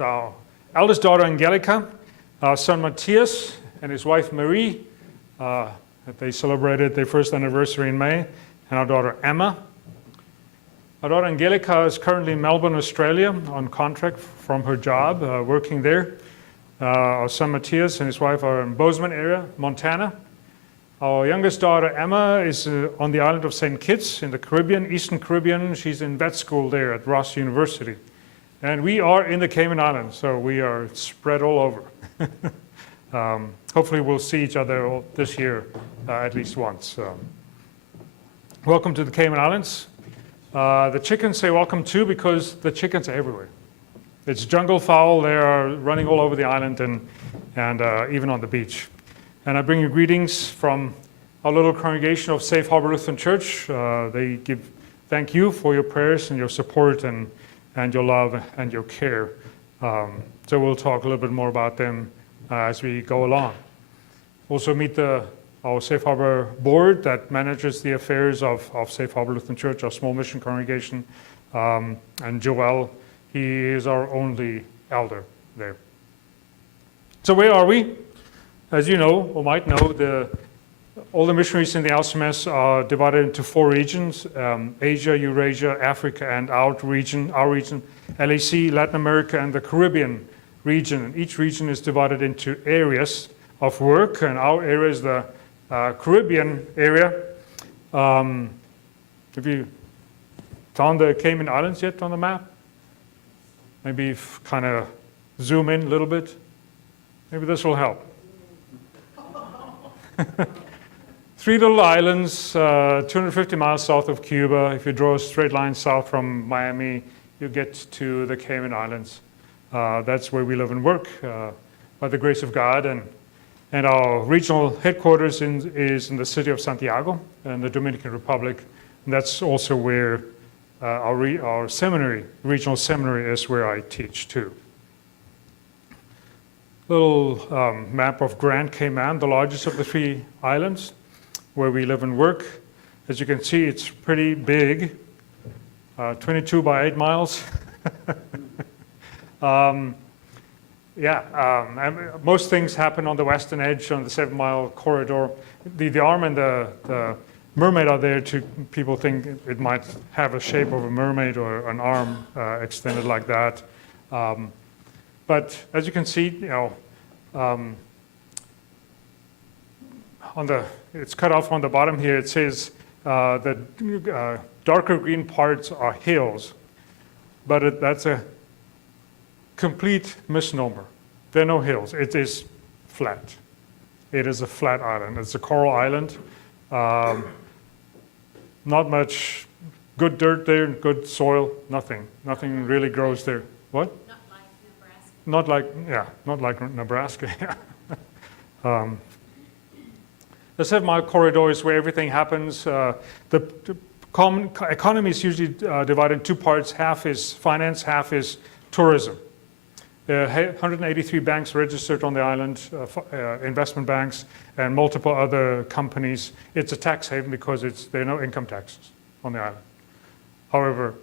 It's our eldest daughter, Angelica, our son, Matthias, and his wife, Marie. They celebrated their first anniversary in May, and our daughter, Emma. Our daughter, Angelica, is currently in Melbourne, Australia, on contract from her job, working there. Our son, Matthias, and his wife are in Bozeman area, Montana. Our youngest daughter, Emma, is on the island of St. Kitts in the Caribbean, Eastern Caribbean. She's in vet school there at Ross University. And we are in the Cayman Islands, so we are spread all over. Hopefully we'll see each other this year at least once. Welcome to the Cayman Islands. The chickens say welcome too because the chickens are everywhere. It's jungle fowl. They are running all over the island and even on the beach. And I bring you greetings from our little congregation of Safe Harbor Lutheran Church. They thank you for your prayers and your support and your love and your care. So we'll talk a little bit more about them as we go along. Also meet our Safe Harbor board that manages the affairs of Safe Harbor Lutheran Church, our small mission congregation. And Joel, he is our only elder there. So where are we? As you know, or might know, all the missionaries in the LCMS are divided into 4 regions, Asia, Eurasia, Africa, and our region, LAC, Latin America, and the Caribbean region. And each region is divided into areas of work, and our area is the Caribbean area. Have you found the Cayman Islands yet on the map? Maybe kind of zoom in a little bit. Maybe this will help. 3 little islands, 250 miles south of Cuba. If you draw a straight line south from Miami, you get to the Cayman Islands. That's where we live and work by the grace of God. And our regional headquarters is in the city of Santiago in the Dominican Republic. And that's also where our seminary, regional seminary, is where I teach too. Little map of Grand Cay-man, the largest of the 3 islands where we live and work. As you can see, it's pretty big, 22 by 8 miles. Most things happen on the western edge on the 7-mile corridor. The arm and the mermaid are there to, people think it might have a shape of a mermaid or an arm extended like that. But as you can see, it's cut off on the bottom here. It says the darker green parts are hills, but that's a complete misnomer. There are no hills. It is flat. It is a flat island. It's a coral island. Not much good dirt there, good soil, nothing. Nothing really grows there. What? Not like Nebraska. The 7-mile corridor is where everything happens. The common economy is usually divided in 2 parts. Half is finance, half is tourism. There are 183 banks registered on the island, investment banks, and multiple other companies. It's a tax haven because there are no income taxes on the island. However,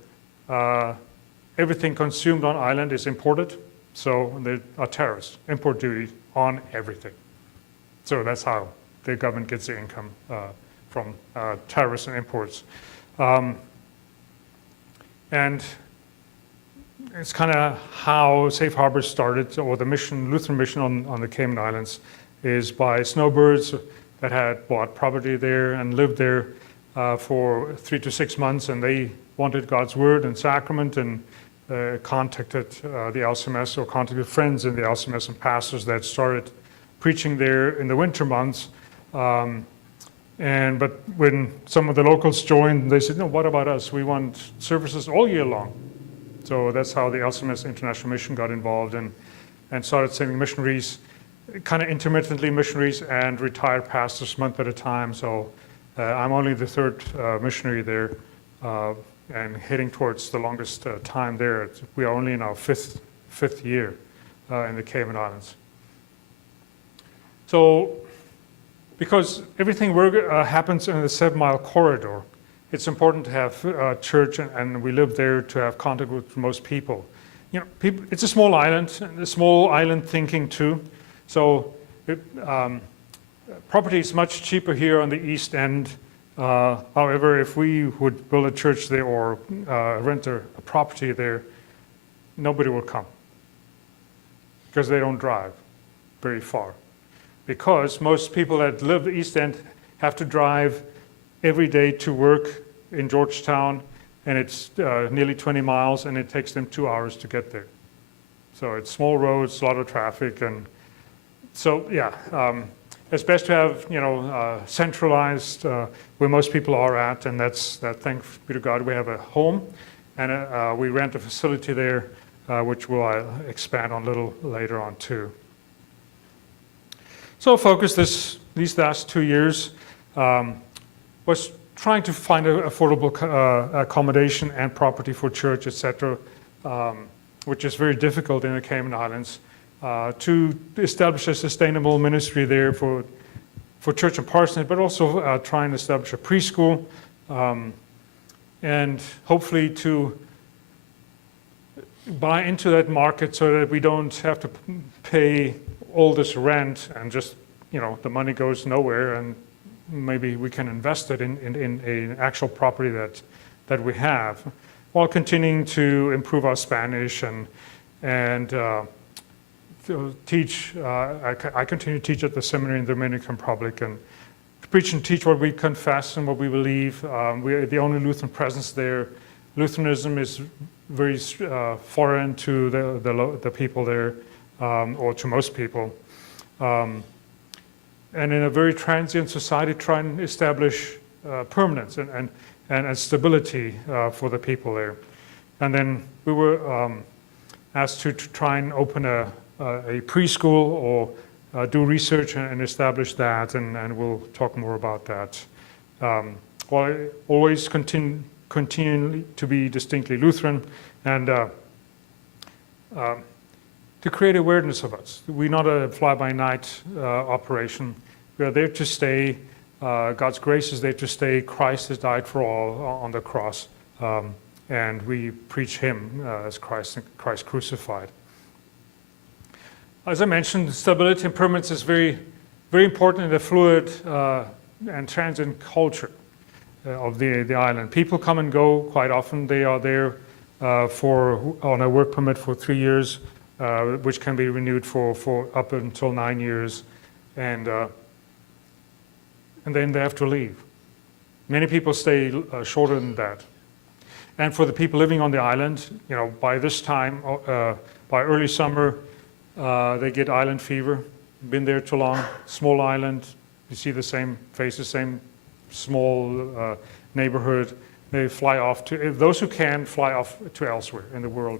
everything consumed on island is imported. So there are tariffs, import duty on everything. So that's how the government gets the income from tariffs and imports. And it's kind of how Safe Harbor started, or the mission, Lutheran mission on the Cayman Islands, is by snowbirds that had bought property there and lived there for 3 to 6 months, and they wanted God's word and sacrament, and contacted the LCMS or contacted friends in the LCMS and pastors that started preaching there in the winter months. But when some of the locals joined, they said, no, what about us? We want services all year long. So that's how the LCMS International Mission got involved and started sending missionaries, kind of intermittently missionaries and retired pastors month at a time. So I'm only the 3rd missionary there. And heading towards the longest time there. We are only in our fifth year in the Cayman Islands. So, because everything happens in the 7-mile corridor, it's important to have church, and we live there to have contact with most people. people, it's a small island, and a small island thinking too. So property is much cheaper here on the east end. However, if we would build a church there or rent a property there, nobody will come because they don't drive very far. Because most people that live the east end have to drive every day to work in Georgetown, and it's nearly 20 miles, and it takes them 2 hours to get there. So it's small roads, a lot of traffic, and so yeah, it's best to have centralized where most people are at, and that's that. Thanks be to God, we have a home, and we rent a facility there, which we'll expand on a little later on too. So focus these last 2 years was trying to find affordable accommodation and property for church, etc., which is very difficult in the Cayman Islands, to establish a sustainable ministry there for church and parsonage, but also try and establish a preschool, and hopefully to buy into that market so that we don't have to pay all this rent and just, the money goes nowhere, and maybe we can invest it in an actual property that we have, while continuing to improve our Spanish and teach. I continue to teach at the seminary in the Dominican Republic and preach and teach what we confess and what we believe. We're the only Lutheran presence there. Lutheranism is very foreign to the people there, or to most people. And in a very transient society, try and establish permanence and stability for the people there. And then we were asked to try and open a preschool or do research and establish that, and we'll talk more about that. While I always continuing to be distinctly Lutheran, and to create awareness of us. We're not a fly-by-night operation. We are there to stay. God's grace is there to stay. Christ has died for all on the cross, and we preach Him as Christ crucified. As I mentioned, stability and permanence is very, very important in the fluid and transient culture of the island. People come and go quite often. They are there on a work permit for 3 years, which can be renewed for up until 9 years, and then they have to leave. Many people stay shorter than that. And for the people living on the island, by this time, by early summer, they get island fever. Been there too long. Small island, you see the same faces, same small neighborhood. They fly off to, those who can, fly off to elsewhere in the world,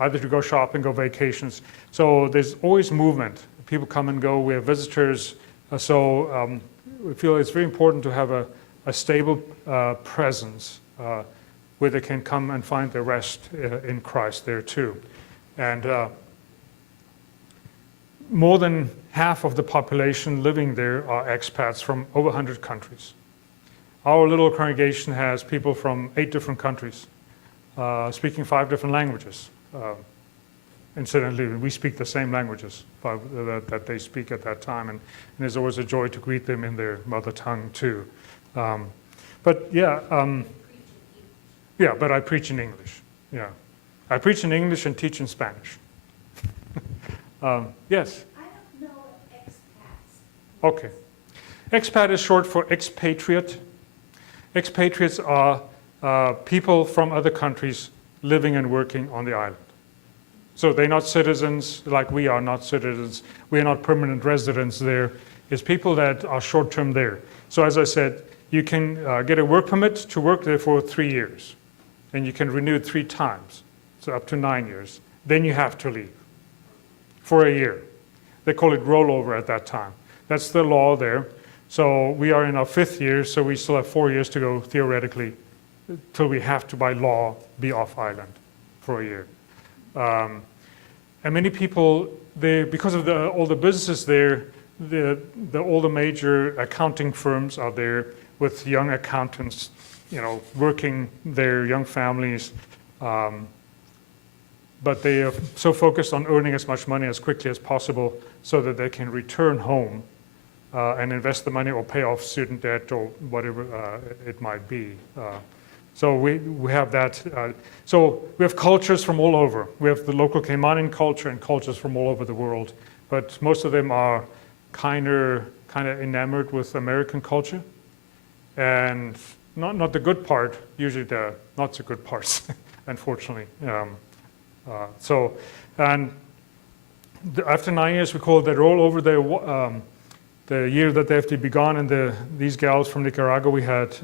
either to go shopping, go vacations. So there's always movement. People come and go. We have visitors. So we feel it's very important to have a stable presence where they can come and find their rest in Christ there too. And more than half of the population living there are expats from over 100 countries. Our little congregation has people from 8 different countries, speaking 5 different languages. Incidentally, we speak the same languages that they speak at that time, and there's always a joy to greet them in their mother tongue too. But I preach in English. Yeah, I preach in English and teach in Spanish. Yes? I don't know expats. Okay. Expat is short for expatriate. Expatriates are people from other countries living and working on the island. So they're not citizens like we are not citizens. We are not permanent residents there. It's people that are short-term there. So as I said, you can get a work permit to work there for 3 years. And you can renew it 3 times, so up to 9 years. Then you have to leave for a year. They call it rollover at that time. That's the law there. So we are in our 5th year, so we still have 4 years to go theoretically till we have to, by law, be off island for a year. And many people, because of all the businesses there, all the major accounting firms are there with young accountants, working there, young families. but they are so focused on earning as much money as quickly as possible so that they can return home and invest the money or pay off student debt or whatever it might be. So we have that. So we have cultures from all over. We have the local Cay-man culture and cultures from all over the world, but most of them are kind of enamored with American culture, and not the good part, usually the not so good parts, unfortunately. After 9 years, we call that roll over the year that they have to be gone, and these gals from Nicaragua we had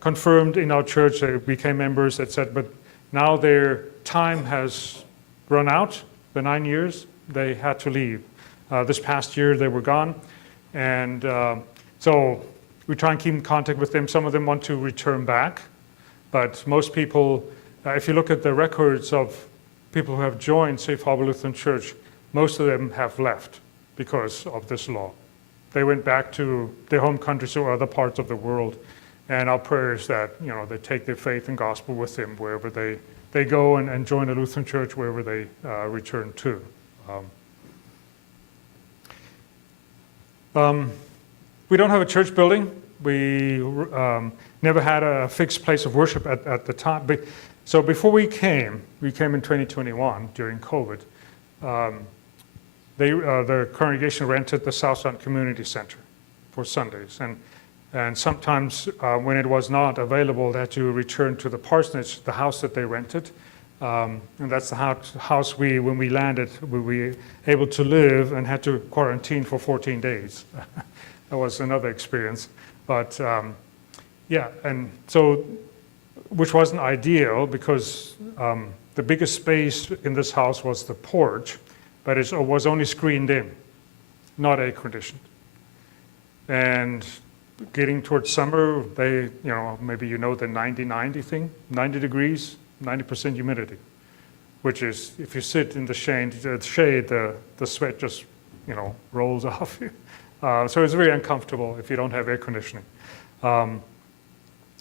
confirmed in our church. They became members, etc. But now their time has run out, the 9 years. They had to leave. This past year they were gone, and so we try and keep in contact with them. Some of them want to return back, but most people, if you look at the records of people who have joined Safe Harbor Lutheran Church, most of them have left because of this law. They went back to their home countries or other parts of the world, and our prayer is that they take their faith and gospel with them wherever they go, and join a Lutheran church wherever they return to. We don't have a church building. We never had a fixed place of worship at the time. So before we came in 2021 during COVID. The congregation rented the Southland Community Center for Sundays, and sometimes when it was not available, they had to return to the parsonage, the house that they rented. And that's the house when we landed, we were able to live and had to quarantine for 14 days. That was another experience. But yeah, and so, which wasn't ideal because the biggest space in this house was the porch, but it was only screened in, not air conditioned. And getting towards summer, maybe the 90-90 thing, 90 degrees, 90% humidity, which is, if you sit in the shade, the sweat just, rolls off you. So it's very uncomfortable if you don't have air conditioning. And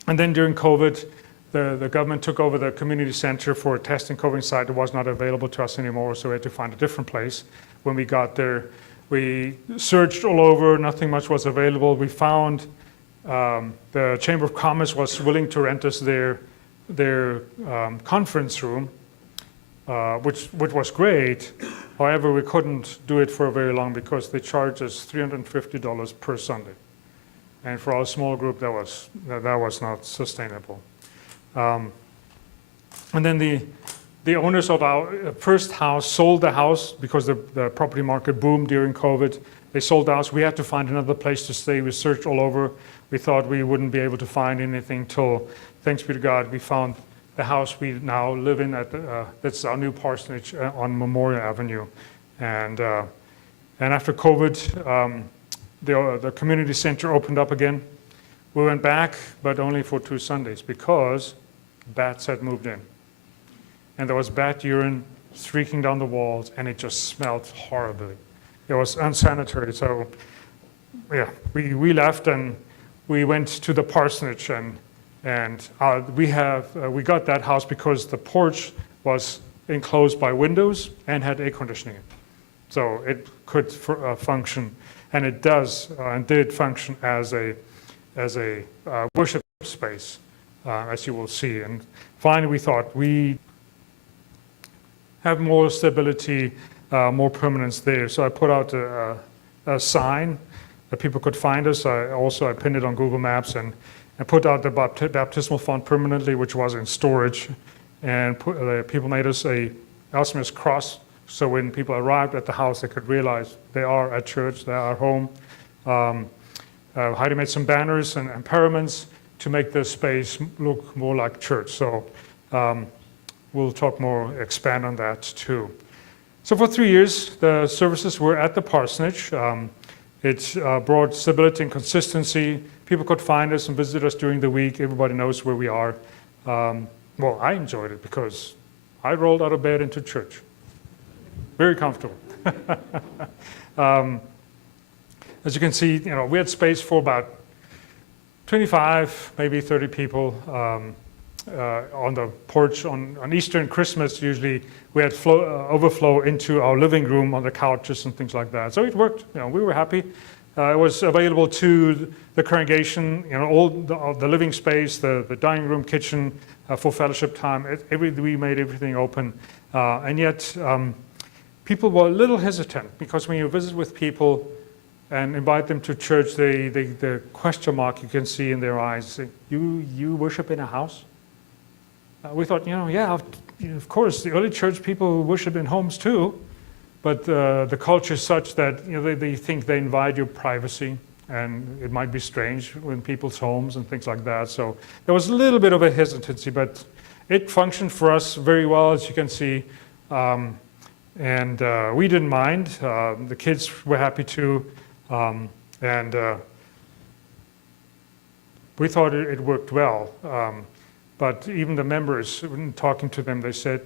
then during COVID, the government took over the community center for a testing COVID site. It was not available to us anymore, so we had to find a different place. When we got there, we searched all over, nothing much was available. We found the Chamber of Commerce was willing to rent us their conference room, which was great. However, we couldn't do it for very long because they charged us $350 per Sunday. And for our small group, that was not sustainable. And then the owners of our first house sold the house because the property market boomed during COVID. They sold the house. We had to find another place to stay. We searched all over. We thought we wouldn't be able to find anything till, thanks be to God, we found the house we now live in. That's our new parsonage on Memorial Avenue. And after COVID, the community center opened up again. We went back, but only for 2 Sundays because bats had moved in. And there was bat urine streaking down the walls, and it just smelled horribly. It was unsanitary. So yeah, we left and we went to the parsonage, and we got that house because the porch was enclosed by windows and had air conditioning. So it could function, and it does and did function as a worship space, as you will see. And finally, we thought we have more stability, more permanence there. So I put out a sign that people could find us. I pinned it on Google Maps and put out the baptismal font permanently, which was in storage. And people made us a LCMS cross, so when people arrived at the house, they could realize they are at church, they are home. Heidi made some banners and paraments to make the space look more like church. So we'll expand on that too. So for 3 years, the services were at the parsonage. It brought stability and consistency. People could find us and visit us during the week. Everybody knows where we are. Well, I enjoyed it because I rolled out of bed into church. Very comfortable. As you can see, we had space for about 25, maybe 30 people. on the porch on Easter and Christmas. Usually we had overflow into our living room on the couches and things like that. So it worked. We were happy. It was available to the congregation, all the living space, the dining room, kitchen for fellowship time. We made everything open. And yet people were a little hesitant, because when you visit with people and invite them to church, the question mark you can see in their eyes, you worship in a house? We thought, yeah, of course, the early church people worship in homes too, but the culture is such that they think they invite your privacy, and it might be strange in people's homes and things like that. So there was a little bit of a hesitancy, but it functioned for us very well, as you can see, and we didn't mind. The kids were happy too, and we thought it worked well. But even the members, when talking to them, they said,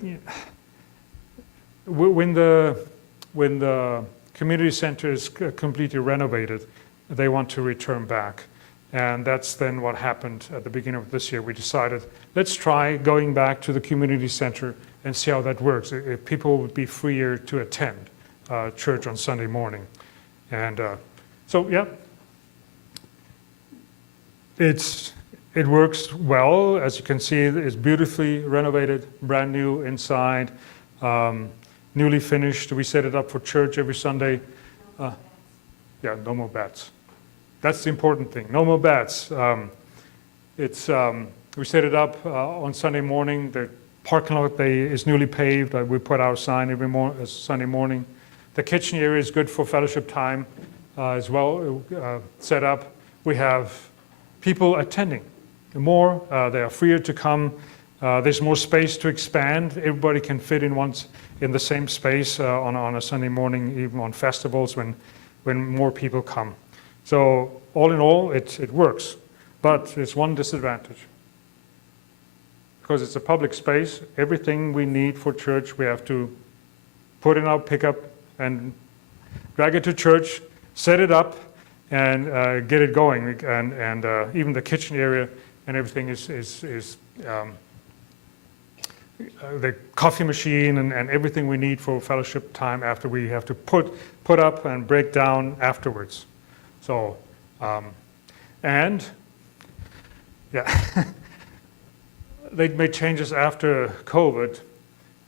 when the community center is completely renovated, they want to return back. And that's then what happened at the beginning of this year. We decided, let's try going back to the community center and see how that works, if people would be freer to attend church on Sunday morning. And so, yeah, it works well. As you can see, it's beautifully renovated, brand new inside, newly finished. We set it up for church every Sunday. Yeah, no more bats. That's the important thing. No more bats. We set it up on Sunday morning. The parking lot is newly paved. We put our sign every Sunday morning. The kitchen area is good for fellowship time as well. Set up. We have people attending. They are freer to come. There's more space to expand. Everybody can fit in the same space on a Sunday morning, even on festivals when more people come. So all in all, it works. But there's one disadvantage. Because it's a public space, everything we need for church, we have to put in our pickup and drag it to church, set it up, and get it going. And even the kitchen area and everything is the coffee machine and everything we need for fellowship time after we have to put up and break down afterwards. So, and yeah, they made changes after COVID.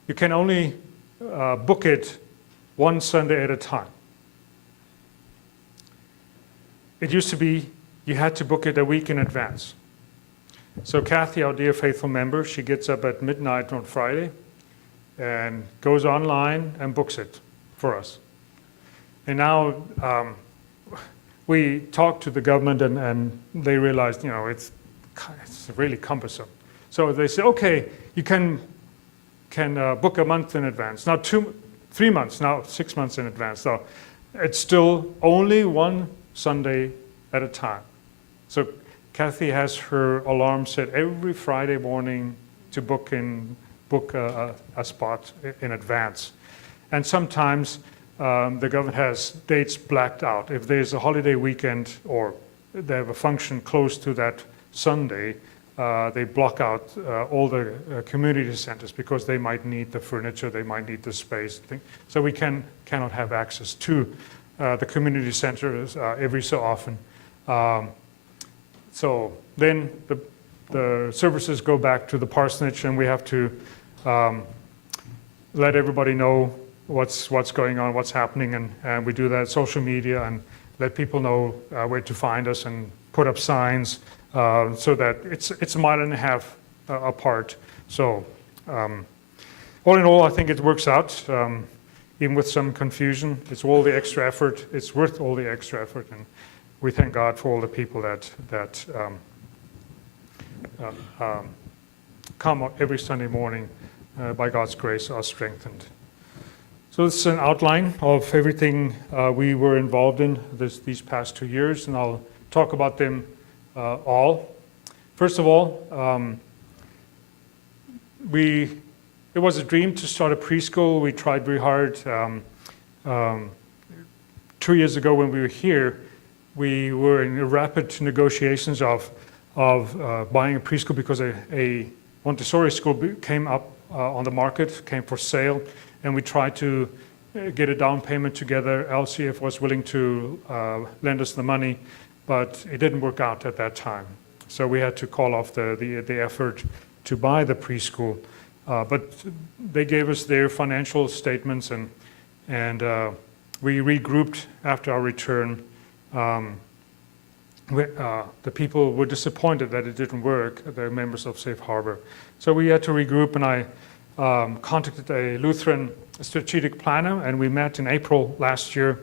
You can only book it one Sunday at a time. It used to be you had to book it a week in advance. So Kathy, our dear faithful member, she gets up at midnight on Friday and goes online and books it for us. And now we talked to the government and they realized, it's really cumbersome. So they say, okay, you can book a month in advance. Now 3 months, now 6 months in advance. So it's still only one Sunday at a time. So Kathy has her alarm set every Friday morning to book a spot in advance. And sometimes the government has dates blacked out. If there's a holiday weekend or they have a function close to that Sunday, they block out all the community centers because they might need the furniture, they might need the space. So we cannot have access to the community centers every so often. So then the services go back to the parsonage, and we have to let everybody know what's going on, what's happening, and we do that social media and let people know where to find us and put up signs so that it's 1.5 miles apart. So all in all, I think it works out, even with some confusion. It's all the extra effort. It's worth all the extra effort, and we thank God for all the people that come every Sunday morning. By God's grace, are strengthened. So this is an outline of everything we were involved in these past 2 years, and I'll talk about them all. First of all, it was a dream to start a preschool. We tried very hard. 2 years ago when we were here, we were in rapid negotiations of buying a preschool because a Montessori school came up on the market, came for sale, and we tried to get a down payment together. LCF was willing to lend us the money, but it didn't work out at that time. So we had to call off the effort to buy the preschool. But they gave us their financial statements, and we regrouped after our return. The people were disappointed that it didn't work, the members of Safe Harbor. So we had to regroup, and I contacted a Lutheran strategic planner, and we met in April last year.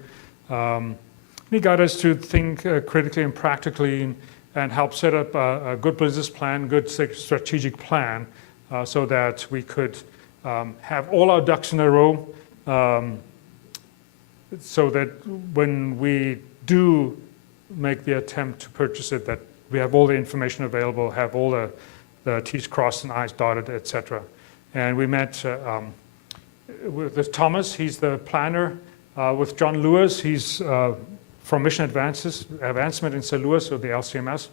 He got us to think critically and practically and help set up a good business plan, good strategic plan, so that we could have all our ducks in a row, so that when we do make the attempt to purchase it, that we have all the information available, have all the T's crossed and I's dotted, etc. And we met with Thomas, he's the planner, with John Lewis, he's from Mission Advancement in St. Louis, or the LCMS,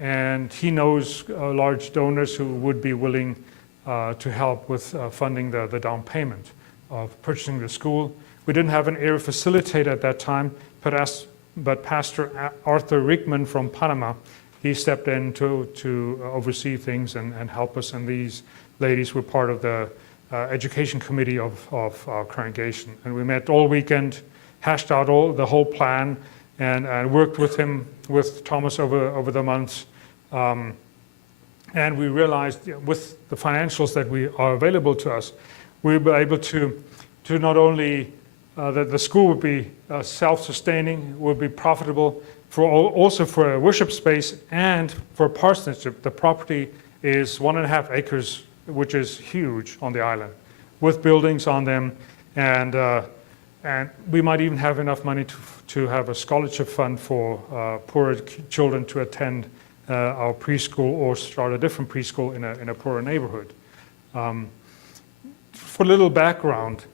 and he knows large donors who would be willing to help with funding the down payment of purchasing the school. We didn't have an area facilitator at that time, but Pastor Arthur Rickman from Panama, he stepped in to oversee things and help us, and these ladies were part of the education committee of our congregation. And we met all weekend, hashed out the whole plan, and worked with Thomas over the months. And we realized, with the financials that are available to us, we were able to not only that the school would be self-sustaining, would be profitable, also for a worship space and for parsonship. The property is 1.5 acres, which is huge on the island, with buildings on them, and we might even have enough money to have a scholarship fund for poorer children to attend our preschool or start a different preschool in a poorer neighborhood. For a little background,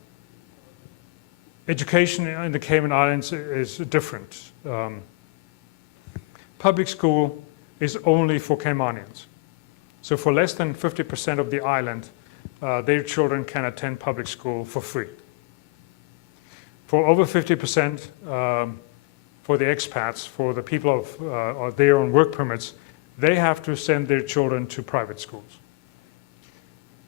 education in the Cayman Islands is different. Public school is only for Caymanians. So for less than 50% of the island, their children can attend public school for free. For over 50%, for the expats, for the people of their own work permits, they have to send their children to private schools.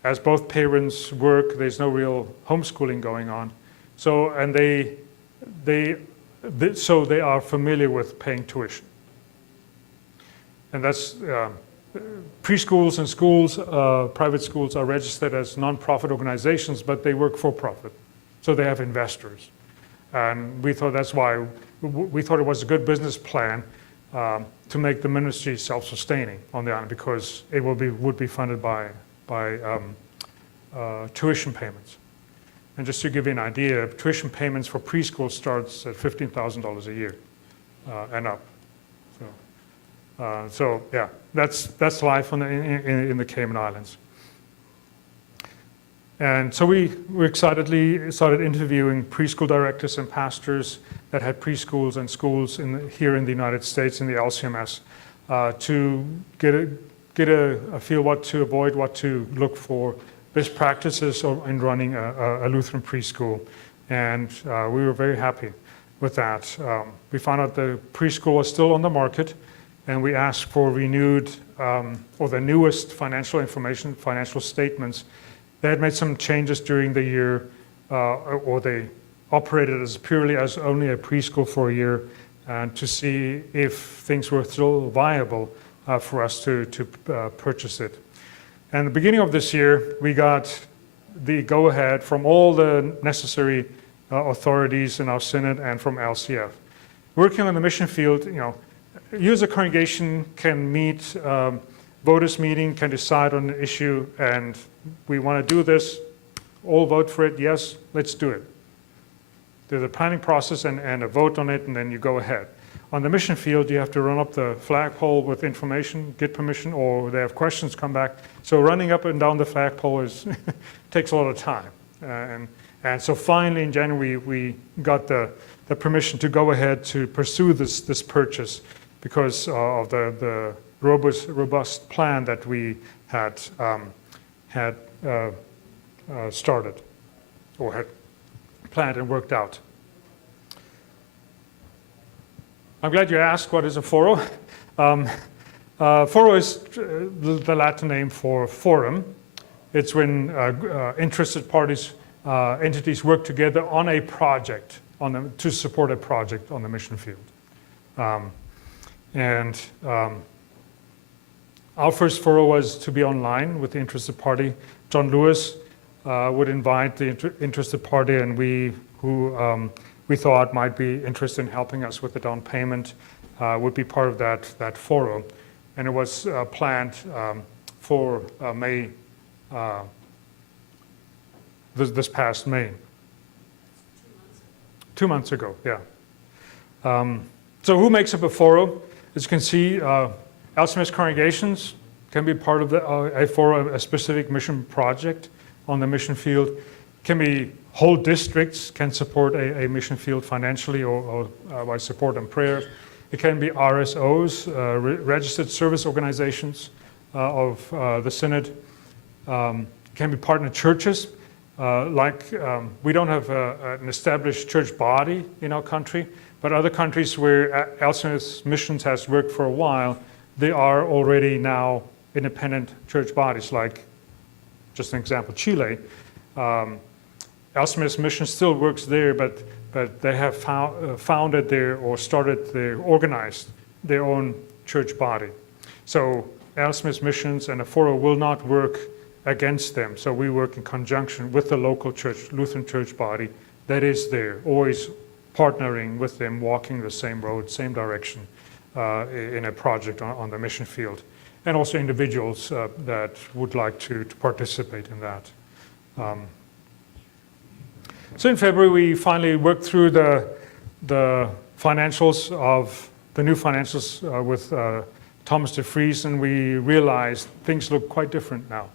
As both parents work, there's no real homeschooling going on. So, and they are familiar with paying tuition. And that's preschools and schools, private schools are registered as non-profit organizations, but they work for profit. So they have investors. And we thought that's why we thought it was a good business plan to make the ministry self-sustaining on the island, because it would be funded by tuition payments. And just to give you an idea, tuition payments for preschool starts at $15,000 a year and up. So yeah, that's life in the Cayman Islands. And so we excitedly started interviewing preschool directors and pastors that had preschools and schools here in the United States in the LCMS to get a feel what to avoid, what to look for, best practices in running a Lutheran preschool. And we were very happy with that. We found out the preschool was still on the market, and we asked for renewed or the newest financial information, financial statements. They had made some changes during the year, or they operated as purely as only a preschool for a year, to see if things were still viable for us to purchase it. And at the beginning of this year, we got the go-ahead from all the necessary authorities in our synod and from LCF. Working on the mission field, you as a congregation can meet, voters meeting can decide on an issue, and we want to do this, all vote for it, yes, let's do it. There's a planning process and a vote on it, and then you go ahead. On the mission field, you have to run up the flagpole with information, get permission, or they have questions come back. So running up and down the flagpole takes a lot of time. And so finally in January, we got the permission to go ahead to pursue this purchase because of the robust plan that we had started or had planned and worked out. I'm glad you asked what is a foro. Foro is the Latin name for forum. It's when interested parties, entities work together on a project, to support a project on the mission field. Our first foro was to be online with the interested party. John Lewis would invite the interested party, and we thought might be interested in helping us with the down payment would be part of that forum. And it was planned for May, this past May. 2 months ago, yeah. So who makes up a forum? As you can see, LCMS congregations can be part of a forum, a specific mission project on the mission field. Can be whole districts can support a mission field financially or by support and prayer. It can be RSOs, registered service organizations of the Synod. Can be partner churches. We don't have an established church body in our country, but other countries where LCMS Missions has worked for a while, they are already now independent church bodies, like, just an example, Chile. LCMS Mission still works there, but they have founded organized their own church body. So LCMS Missions and the Foro will not work against them. So we work in conjunction with the local church, Lutheran church body that is there, always partnering with them, walking the same road, same direction in a project on the mission field. And also individuals that would like to participate in that. So in February, we finally worked through the financials of the new financials with Thomas de Vries, and we realized things look quite different now.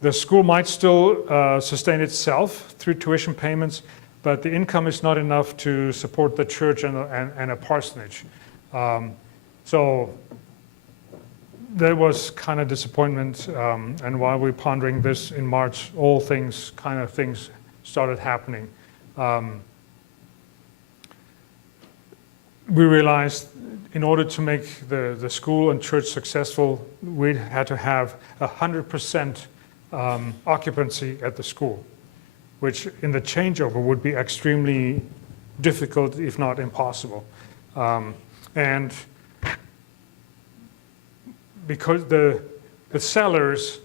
The school might still sustain itself through tuition payments, but the income is not enough to support the church and a parsonage. So there was kind of disappointment, and while we were pondering this in March, all things started happening. We realized in order to make the school and church successful, we had to have 100% occupancy at the school, which in the changeover would be extremely difficult, if not impossible. And because the sellers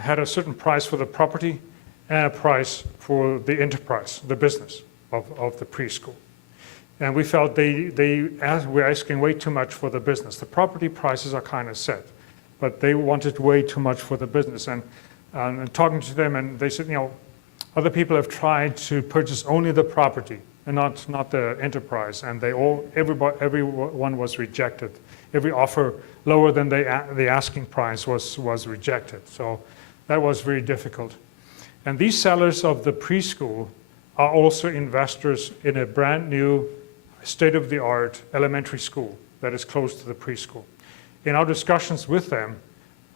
had a certain price for the property and a price for the enterprise, the business of the preschool. And we felt they were asking way too much for the business. The property prices are kind of set, but they wanted way too much for the business. And talking to them, and they said, other people have tried to purchase only the property and not the enterprise, and everyone was rejected. Every offer lower than the asking price was rejected. So that was very difficult. And these sellers of the preschool are also investors in a brand new state-of-the-art elementary school that is close to the preschool. In our discussions with them,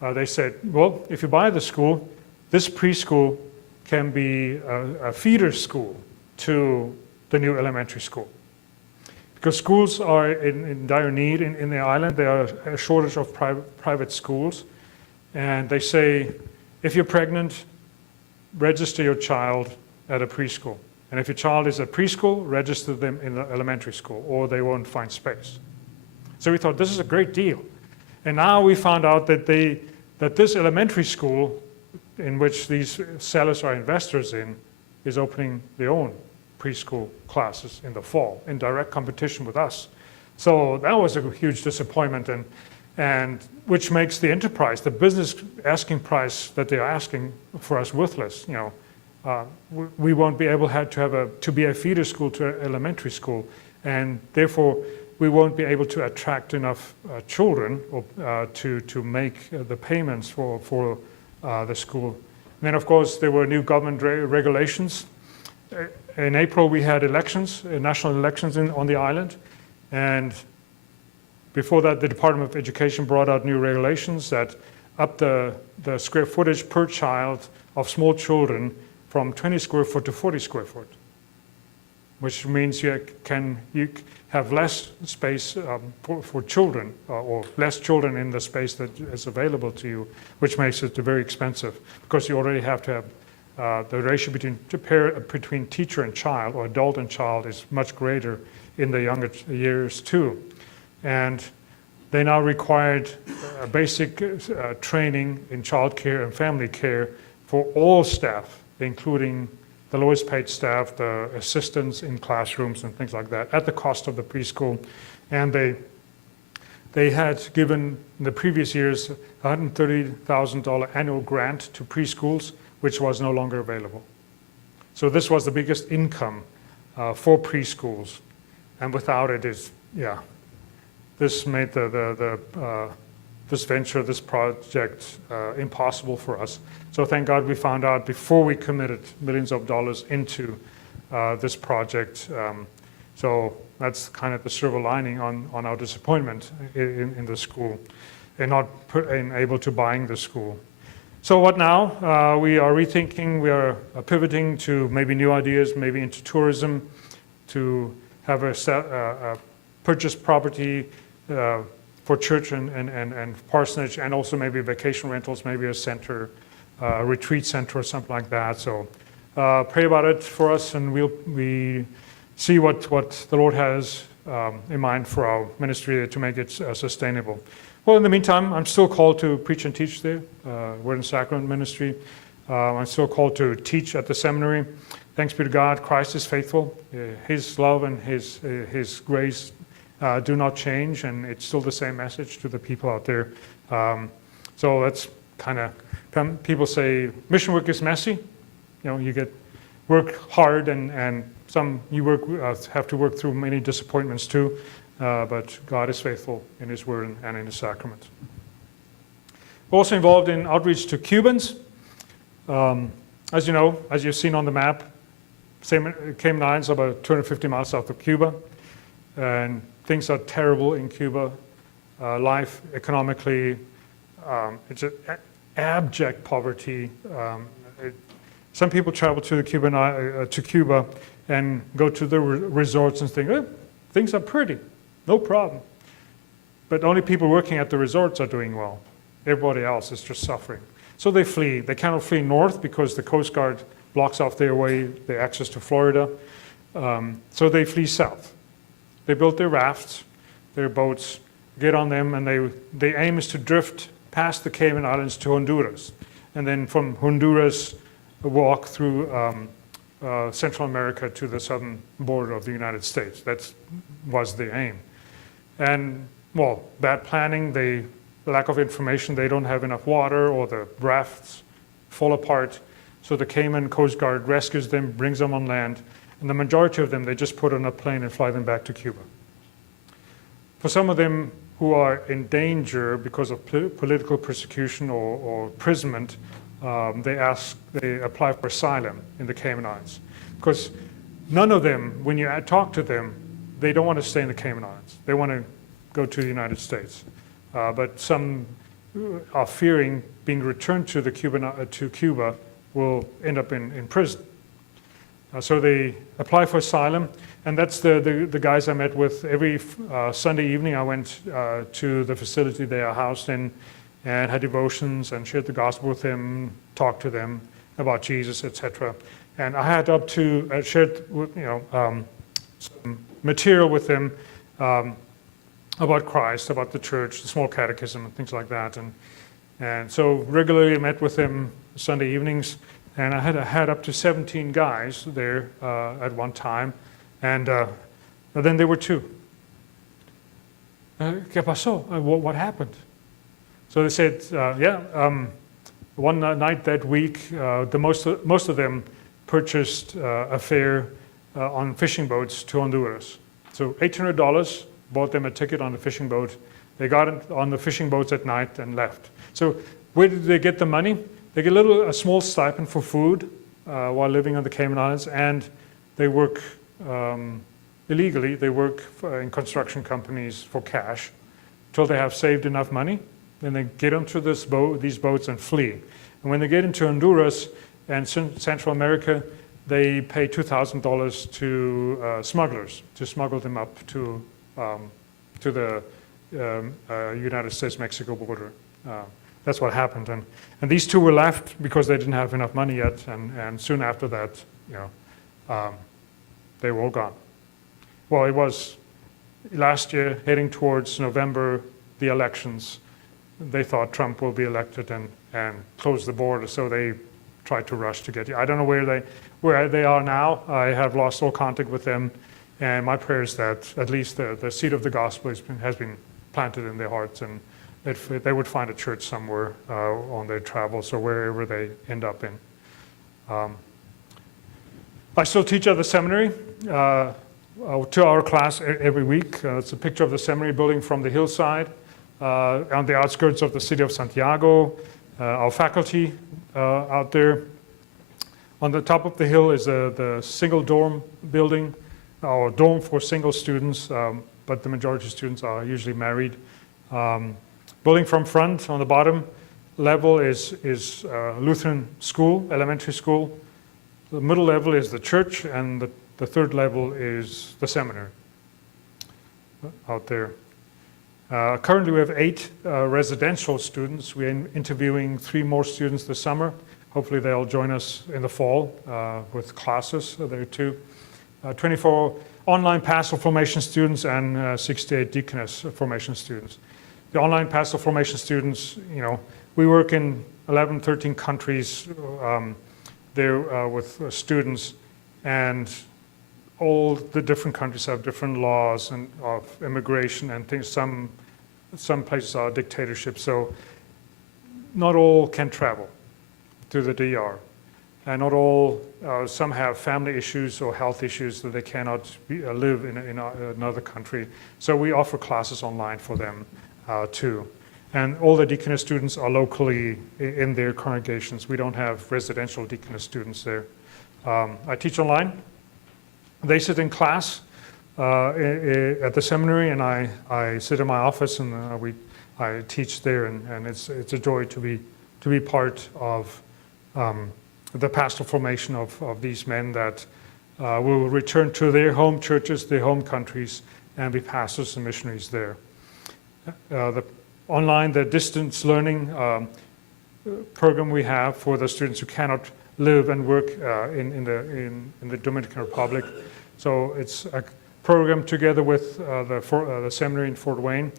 they said, well, if you buy the school, this preschool can be a feeder school to the new elementary school. Because schools are in dire need in the island. There are a shortage of private schools. And they say, if you're pregnant, register your child at a preschool. And if your child is at preschool, register them in the elementary school, or they won't find space. So we thought, this is a great deal. And now we found out that this elementary school, in which these sellers are investors in, is opening their own preschool classes in the fall, in direct competition with us. So that was a huge disappointment, and which makes the enterprise, the business asking price that they're asking for us worthless. We won't be able to be a feeder school to an elementary school, and therefore we won't be able to attract enough children to make the payments for the school. And then, of course, there were new government regulations. In April, we had elections, national elections on the island, and Before that, the Department of Education brought out new regulations that upped the square footage per child of small children from 20 square foot to 40 square foot, which means you have less space for children, or less children in the space that is available to you, which makes it very expensive because you already have to have the ratio between teacher and child, or adult and child, is much greater in the younger years too. And they now required basic training in child care and family care for all staff, including the lowest paid staff, the assistants in classrooms and things like that, at the cost of the preschool. And they had given in the previous years $130,000 annual grant to preschools, which was no longer available. So this was the biggest income for preschools, and without it, this made this venture, this project, impossible for us. So thank God we found out before we committed millions of dollars into this project. So that's kind of the silver lining on our disappointment in the school, and not able to buying the school. So what now? We are rethinking, we are pivoting to maybe new ideas, maybe into tourism, to have a purchase property for church and parsonage, and also maybe vacation rentals, maybe a center, a retreat center or something like that. So pray about it for us, and we see what the Lord has in mind for our ministry to make it sustainable. Well, in the meantime, I'm still called to preach and teach there. Word and Sacrament ministry. I'm still called to teach at the seminary. Thanks be to God, Christ is faithful. His love and His grace do not change, and it's still the same message to the people out there. So that's kind of, people say mission work is messy. You work hard, and some you have to work through many disappointments too. But God is faithful in His word and in His sacrament. We're also involved in outreach to Cubans. As you know, as you've seen on the map, Cayman Islands are about 250 miles south of Cuba, and things are terrible in Cuba. Life economically, it's abject poverty. Some people travel to Cuba and go to the resorts and think, things are pretty, no problem. But only people working at the resorts are doing well. Everybody else is just suffering. So they flee. They cannot flee north because the Coast Guard blocks off their way, their access to Florida. So they flee south. They build their rafts, their boats, get on them, and their aim is to drift past the Cayman Islands to Honduras. And then from Honduras, walk through Central America to the southern border of the United States. That was the aim. And, well, bad planning, the lack of information, they don't have enough water, or the rafts fall apart. So the Cayman Coast Guard rescues them, brings them on land, and the majority of them, they just put on a plane and fly them back to Cuba. For some of them who are in danger because of political persecution or imprisonment, they apply for asylum in the Cayman Islands. Because none of them, when you talk to them, they don't want to stay in the Cayman Islands. They want to go to the United States. But some are fearing being returned to Cuba will end up in prison. So they apply for asylum, and that's the guys I met with every Sunday evening. I went to the facility they are housed in and had devotions and shared the gospel with them, talked to them about Jesus, etc. And I had shared some material with them about Christ, about the church, the small catechism, and things like that. And so regularly met with them Sunday evenings, and I had up to 17 guys there at one time, and then there were two. ¿Qué pasó? What happened? So they said, one night that week, most of them purchased a fare on fishing boats to Honduras. So $800, bought them a ticket on the fishing boat. They got on the fishing boats at night and left. So where did they get the money? They get a small stipend for food while living on the Cayman Islands, and they work illegally. They work in construction companies for cash. till they have saved enough money. Then they get onto these boats and flee. And when they get into Honduras and Central America, they pay $2,000 to smugglers to smuggle them up to the United States-Mexico border. That's what happened. And these two were left because they didn't have enough money yet. And soon after that, they were all gone. Well, it was last year, heading towards November, the elections. They thought Trump will be elected and close the border, so they tried to rush to get here. I don't know where they are now. I have lost all contact with them, and my prayer is that at least the seed of the gospel has been planted in their hearts, and if they would find a church somewhere on their travels or wherever they end up in. I still teach at the seminary. 2-hour class every week. It's a picture of the seminary building from the hillside on the outskirts of the city of Santiago. Our faculty out there. On the top of the hill is the single dorm building, or dorm for single students, but the majority of students are usually married. Building from front on the bottom level is Lutheran school, elementary school. The middle level is the church, and the third level is the seminary out there. Currently we have 8 residential students. We're interviewing 3 more students this summer. Hopefully they'll join us in the fall with classes there too. 24 online pastoral formation students and 68 deaconess formation students. The online pastoral formation students, we work in 11, 13 countries there with students, and all the different countries have different laws and of immigration and things. Some places are dictatorships, so not all can travel to the DR, and not all. Some have family issues or health issues that they cannot live in another country. So we offer classes online for them too. And all the deaconess students are locally in their congregations. We don't have residential deaconess students there. I teach online. They sit in class at the seminary, and I sit in my office, and I teach there, and it's a joy to be part of the pastoral formation of these men that will return to their home churches, their home countries, and be pastors and missionaries there. The distance learning program we have for the students who cannot live and work in the Dominican Republic. So it's a program together with the seminary in Fort Wayne.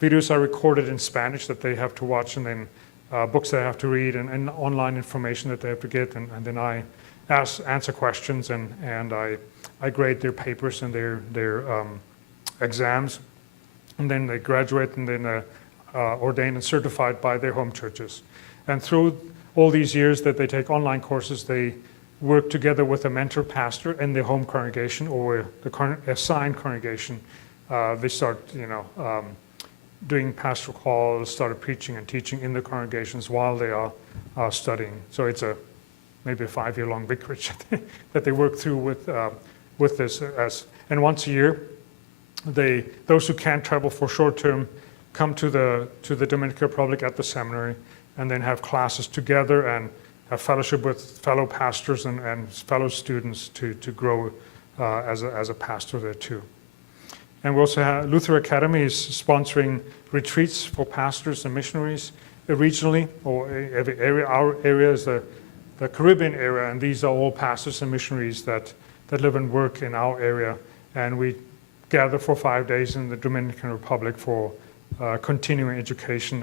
Videos are recorded in Spanish that they have to watch, and then books they have to read, and online information that they have to get, and then I answer questions, and I grade their papers and their exams. And then they graduate, and then ordained and certified by their home churches. And through all these years that they take online courses, they work together with a mentor pastor in their home congregation or the assigned congregation. They start, doing pastoral calls, started preaching and teaching in the congregations while they are studying. So it's maybe a 5-year-long vicarage that they work through with this. And once a year, those who can't travel for short term come to the Dominican Republic at the seminary, and then have classes together and have fellowship with fellow pastors and fellow students to grow as a pastor there too. And we also have Luther Academy is sponsoring retreats for pastors and missionaries regionally, or every area. Our area is the Caribbean area, and these are all pastors and missionaries that live and work in our area. And we gather for 5 days in the Dominican Republic for continuing education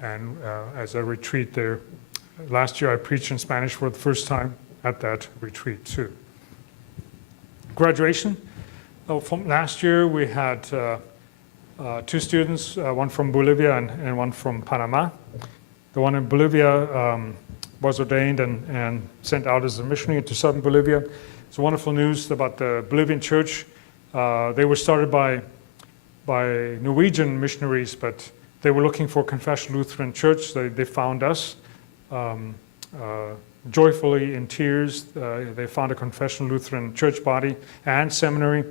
and as a retreat there. Last year I preached in Spanish for the first time at that retreat too. Graduation. From last year we had 2 students, one from Bolivia and one from Panama. The one in Bolivia was ordained and sent out as a missionary to southern Bolivia. It's wonderful news about the Bolivian church. They were started by Norwegian missionaries, but they were looking for a confessional Lutheran church. They found us joyfully in tears. They found a confessional Lutheran church body and seminary.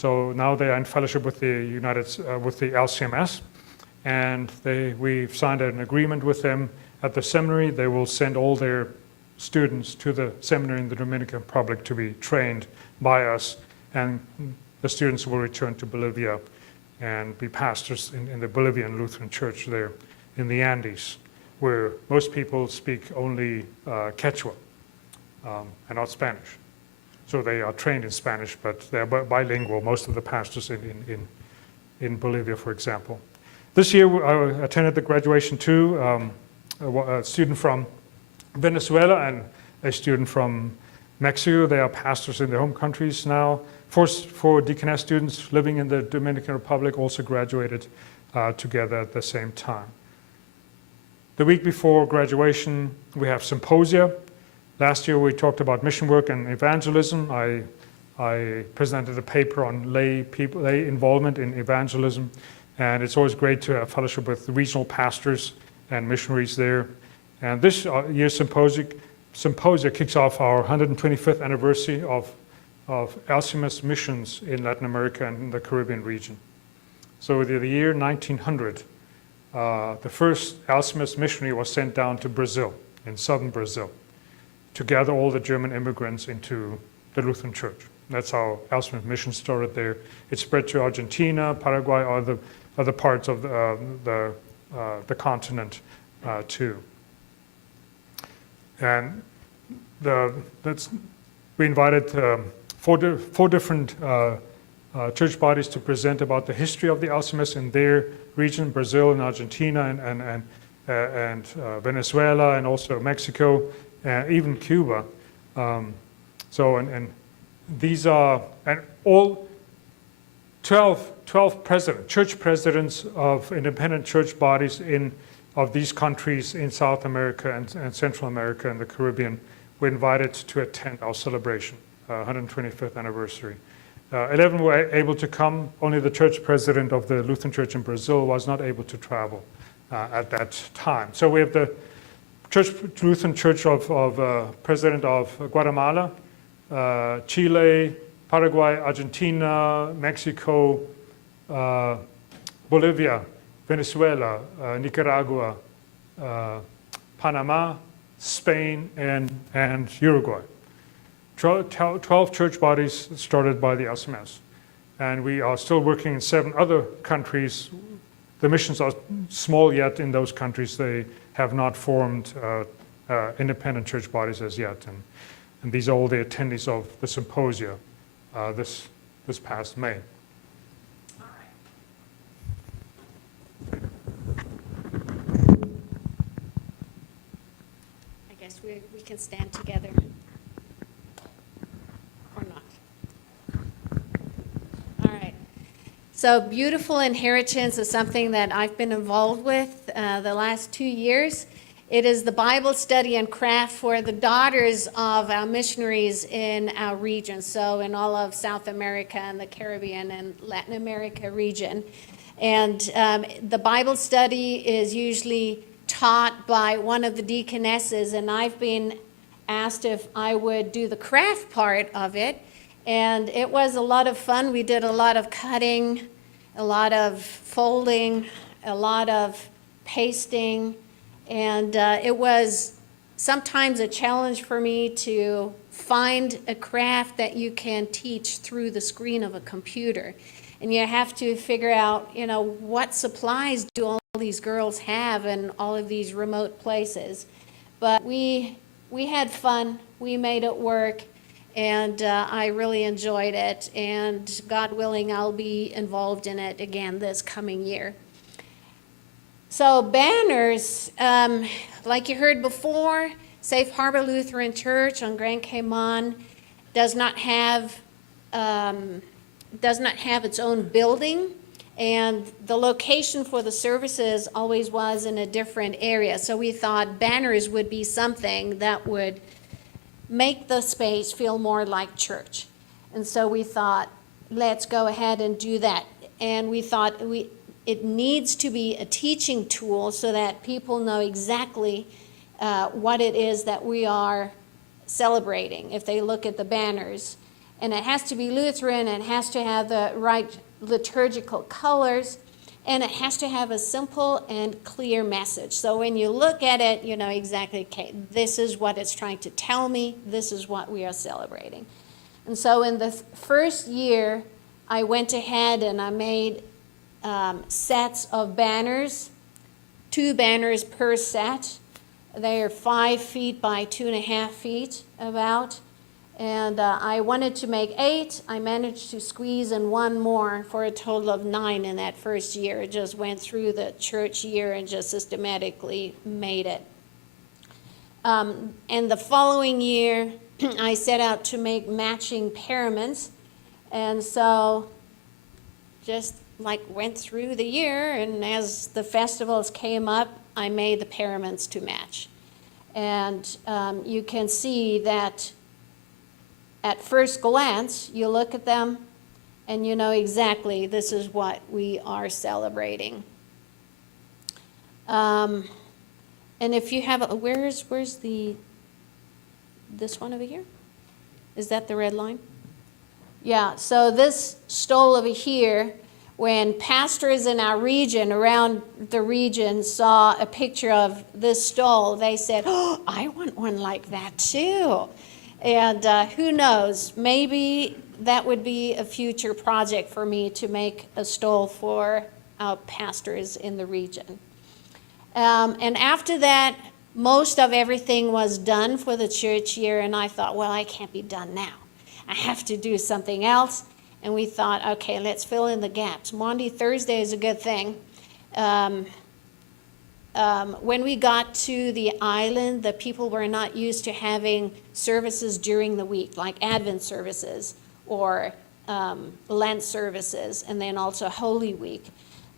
So now they are in fellowship with the LCMS, and we've signed an agreement with them at the seminary. They will send all their students to the seminary in the Dominican Republic to be trained by us, and the students will return to Bolivia and be pastors in the Bolivian Lutheran Church there in the Andes, where most people speak only Quechua and not Spanish. So they are trained in Spanish, but they're bilingual, most of the pastors in Bolivia, for example. This year I attended the graduation too, a student from Venezuela and a student from Mexico. They are pastors in their home countries now. Four deaconess students living in the Dominican Republic also graduated together at the same time. The week before graduation, we have symposia. Last year we talked about mission work and evangelism. I presented a paper on lay involvement in evangelism, and it's always great to have fellowship with regional pastors and missionaries there. And this year's symposia kicks off our 125th anniversary of LCMS missions in Latin America and in the Caribbean region. So the year 1900, the first LCMS missionary was sent down to Brazil, in southern Brazil, to gather all the German immigrants into the Lutheran Church. That's how LCMS mission started there. It spread to Argentina, Paraguay, other parts of the continent too. And we invited four different church bodies to present about the history of the LCMS in their region, Brazil and Argentina and Venezuela and also Mexico, even Cuba. These are all 12 church presidents of independent church bodies of these countries in South America and Central America and the Caribbean were invited to attend our celebration, 125th anniversary. 11 were able to come. Only the church president of the Lutheran Church in Brazil was not able to travel at that time. So we have the Lutheran Church of President of Guatemala, Chile, Paraguay, Argentina, Mexico, Bolivia, Venezuela, Nicaragua, Panama, Spain, and Uruguay. 12 church bodies started by the LCMS. And we are still working in 7 other countries. The missions are small yet in those countries. They have not formed independent church bodies as yet. And these are all the attendees of the symposia this past May. I guess we can stand together. Or not. All right. So beautiful inheritance is something that I've been involved with the last 2 years. It is the Bible study and craft for the daughters of our missionaries in our region, so in all of South America and the Caribbean and Latin America region. And the Bible study is usually taught by one of the deaconesses, and I've been asked if I would do the craft part of it, and it was a lot of fun. We did a lot of cutting, a lot of folding, a lot of pasting, and it was sometimes a challenge for me to find a craft that you can teach through the screen of a computer. And you have to figure out, what supplies do all these girls have in all of these remote places. But we had fun, we made it work, and I really enjoyed it. And God willing, I'll be involved in it again this coming year. So banners, like you heard before, Safe Harbor Lutheran Church on Grand Cay-man does not have its own building, and the location for the services always was in a different area. So we thought banners would be something that would make the space feel more like church. And so we thought, let's go ahead and do that. And we thought it needs to be a teaching tool so that people know exactly what it is that we are celebrating if they look at the banners. and it has to be Lutheran, and it has to have the right liturgical colors, and it has to have a simple and clear message. So when you look at it, you know exactly, okay, this is what it's trying to tell me, this is what we are celebrating. And so in the first year, I went ahead and I made sets of banners, 2 banners per set. They are 5 feet by 2.5 feet about. And I wanted to make 8. I managed to squeeze in 1 more for a total of 9 in that first year. It just went through the church year and just systematically made it. And the following year, I set out to make matching paraments. And so just like went through the year, and as the festivals came up, I made the paraments to match. And you can see that at first glance, you look at them and you know exactly this is what we are celebrating. And if you have, where's this one over here? Is that the red line? Yeah, so this stole over here, when pastors in our region, around the region, saw a picture of this stole, they said, oh, I want one like that too. And who knows, maybe that would be a future project for me to make a stole for our pastors in the region. And after that, most of everything was done for the church year, and I thought, well, I can't be done now. I have to do something else. And we thought, okay, let's fill in the gaps. Maundy Thursday is a good thing. When we got to the island, the people were not used to having services during the week, like Advent services or Lent services, and then also Holy Week.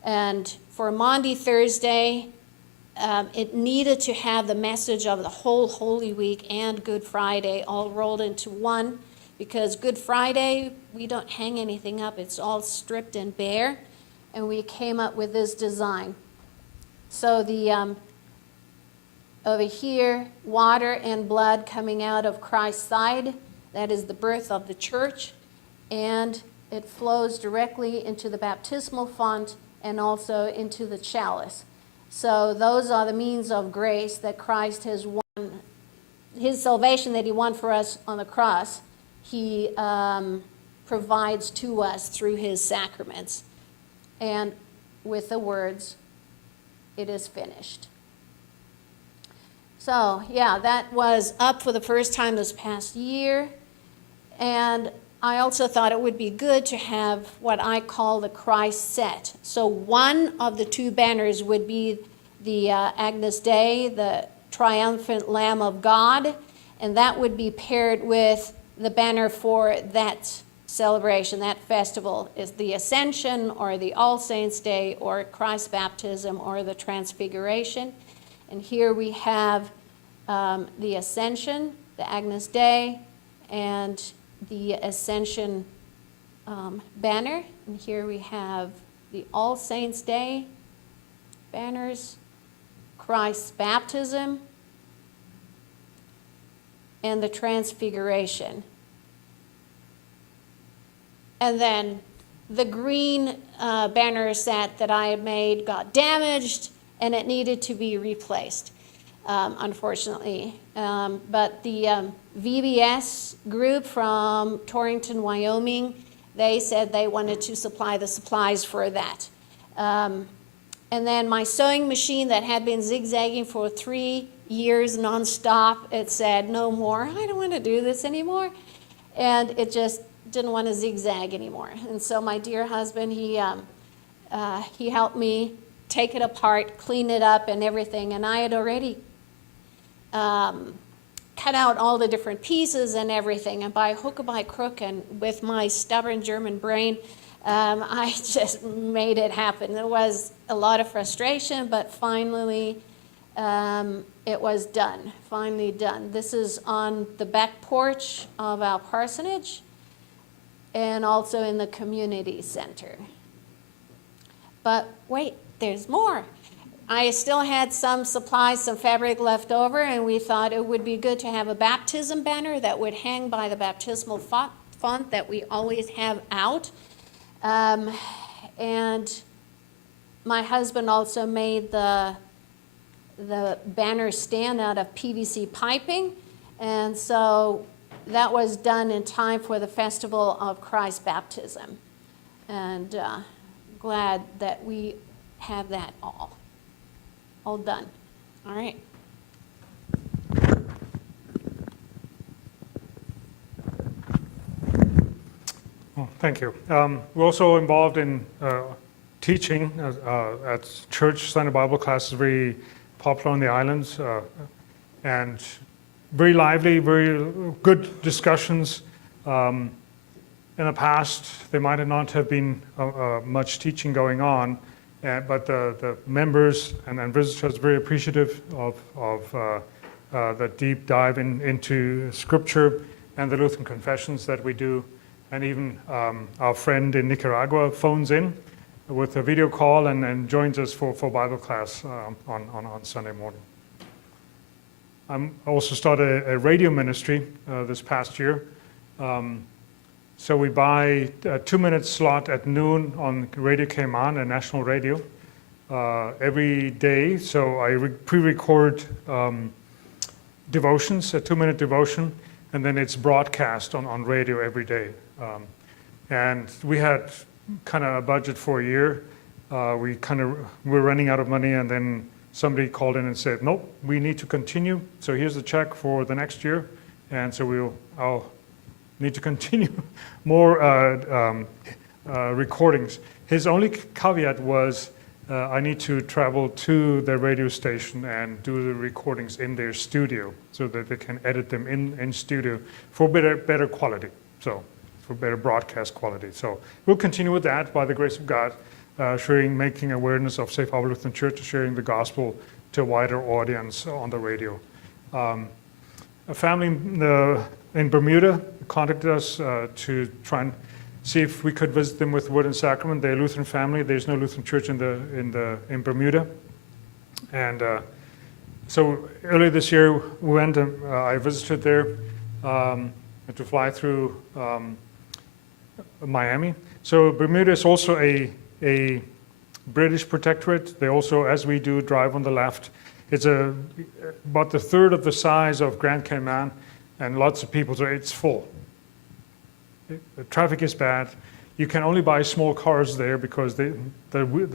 And for Maundy Thursday, it needed to have the message of the whole Holy Week and Good Friday all rolled into one, because Good Friday, we don't hang anything up. It's all stripped and bare, and we came up with this design. So the over here, water and blood coming out of Christ's side, that is the birth of the church, and it flows directly into the baptismal font and also into the chalice. So those are the means of grace that Christ has won, his salvation that he won for us on the cross, he provides to us through his sacraments. And with the words, it is finished. So yeah, that was up for the first time this past year. And I also thought it would be good to have what I call the Christ set. So one of the 2 banners would be the Agnus Dei, the triumphant Lamb of God, and that would be paired with the banner for that celebration, that festival, is the Ascension or the All Saints' Day or Christ's baptism or the Transfiguration. And here we have the Ascension, the Agnus Dei, and the Ascension banner. And here we have the All Saints' Day banners, Christ's baptism, and the Transfiguration. And then the green banner set that I had made got damaged, and it needed to be replaced, unfortunately. But the VBS group from Torrington, Wyoming, they said they wanted to supply the supplies for that. And then my sewing machine that had been zigzagging for 3 years nonstop, it said, no more, I don't want to do this anymore. And it just didn't want to zigzag anymore. And so my dear husband, he helped me take it apart, clean it up and everything. And I had already cut out all the different pieces and everything. And by hook or by crook, and with my stubborn German brain, I just made it happen. There was a lot of frustration, but finally it was done, finally done. This is on the back porch of our parsonage and also in the community center. But wait, there's more. I still had some supplies, some fabric left over, and we thought it would be good to have a baptism banner that would hang by the baptismal font that we always have out. And my husband also made the banner stand out of PVC piping. And so that was done in time for the Festival of Christ's Baptism. And glad that we have that all done. All right. Oh, thank you. We're also involved in teaching at church. Sunday Bible class is very popular on the islands, and very lively, very good discussions. In the past, there might not have been much teaching going on, but the members and visitors are very appreciative of the deep dive into Scripture and the Lutheran confessions that we do. And even our friend in Nicaragua phones in with a video call and joins us for Bible class on Sunday morning. I also started a radio ministry this past year. So we buy a 2-minute slot at noon on Radio Cay-man, a national radio, every day. So I pre-record devotions, a 2-minute devotion, and then it's broadcast on radio every day. And we had kind of a budget for a year. We're running out of money, and then somebody called in and said, nope, we need to continue. So here's the check for the next year. And so I'll need to continue more recordings. His only caveat was I need to travel to the radio station and do the recordings in their studio so that they can edit them in studio for better quality. So for better broadcast quality. So we'll continue with that by the grace of God, making awareness of Safe Harbor Lutheran Church, sharing the gospel to a wider audience on the radio. A family in Bermuda contacted us to try and see if we could visit them with Word and Sacrament. They're a Lutheran family. There's no Lutheran church in Bermuda. And so earlier this year, we went and I visited there to fly through Miami. So Bermuda is also a British protectorate. They also, as we do, drive on the left. It's about the third of the size of Grand Cay-man, and lots of people, so it's full. The traffic is bad. You can only buy small cars there because the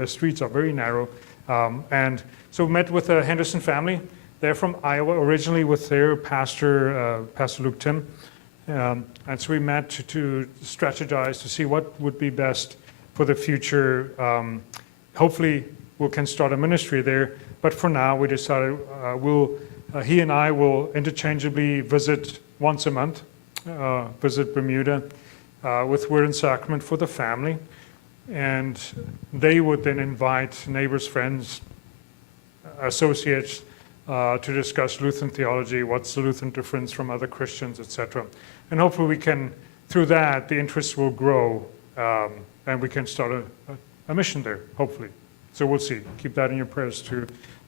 streets are very narrow. And so we met with the Henderson family. They're from Iowa originally with their pastor, Pastor Luke Tim. And so we met to strategize to see what would be best for the future. Hopefully we can start a ministry there, but for now we decided he and I will interchangeably visit once a month, visit Bermuda with Word and Sacrament for the family, and they would then invite neighbors, friends, associates to discuss Lutheran theology, what's the Lutheran difference from other Christians, etc. And hopefully we can, through that, the interest will grow, and we can start a mission there, hopefully. So we'll see. Keep that in your prayers too.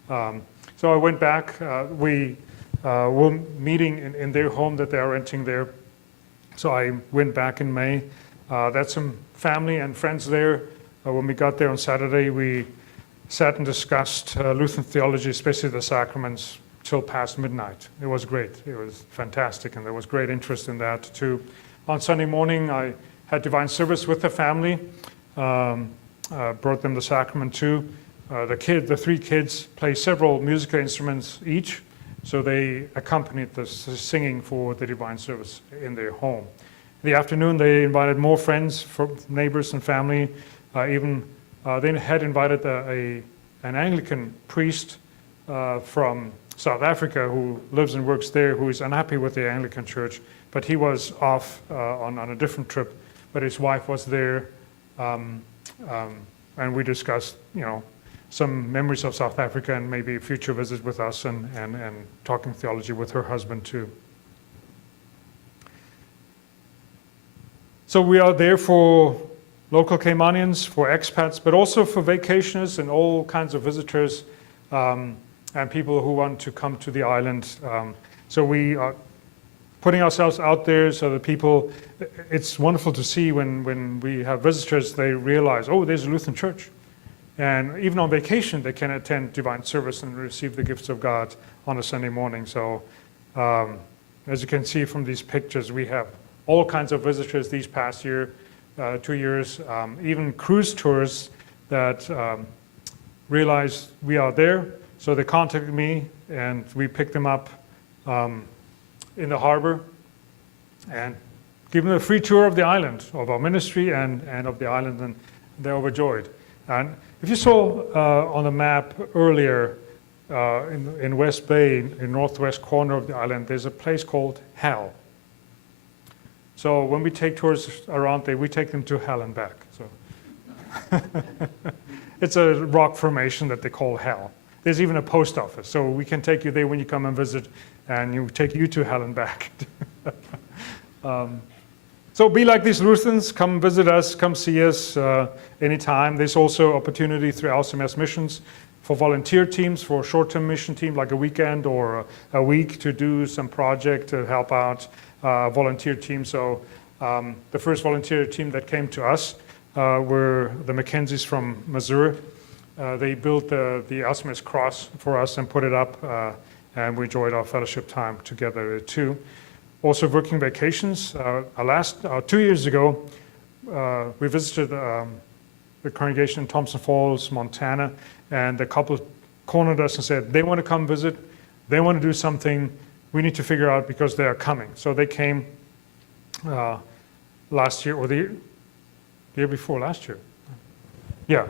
So I went back. We were meeting in their home that they are renting there. So I went back in May. That's some family and friends there. When we got there on Saturday, we sat and discussed Lutheran theology, especially the sacraments, till past midnight. It was great. It was fantastic, and there was great interest in that too. On Sunday morning, I had divine service with the family, brought them the sacrament too. The 3 kids play several musical instruments each, so they accompanied the singing for the divine service in their home. In the afternoon, they invited more friends, neighbors and family. They had invited an Anglican priest from South Africa who lives and works there, who is unhappy with the Anglican Church, but he was off on a different trip, but his wife was there, and we discussed, some memories of South Africa and maybe a future visit with us and talking theology with her husband too. So we are there for local Caymanians, for expats, but also for vacationers and all kinds of visitors and people who want to come to the island. So we putting ourselves out there so that people, it's wonderful to see when we have visitors, they realize, oh, there's a Lutheran church. And even on vacation, they can attend divine service and receive the gifts of God on a Sunday morning. So as you can see from these pictures, we have all kinds of visitors these past 2 years, even cruise tours that realized we are there. So they contacted me and we picked them up in the harbor and give them a free tour of the island, of our ministry and of the island, and they're overjoyed. And if you saw on the map earlier in West Bay, in northwest corner of the island, there's a place called Hell. So when we take tours around there, we take them to Hell and back. So it's a rock formation that they call Hell. There's even a post office, so we can take you there when you come and visit, and we take you to Hell and back. So be like these Lutherans, come visit us, come see us anytime. There's also opportunity through LCMS missions for volunteer teams, for a short-term mission team like a weekend or a week to do some project to help out volunteer team. So the first volunteer team that came to us were the Mackenzies from Missouri. They built the LCMS cross for us and put it up, and we enjoyed our fellowship time together too. Also working vacations. 2 years ago, we visited the congregation in Thompson Falls, Montana, and the couple cornered us and said, they want to come visit, they want to do something, we need to figure out because they are coming. So they came last year, or the year before last year. Yeah.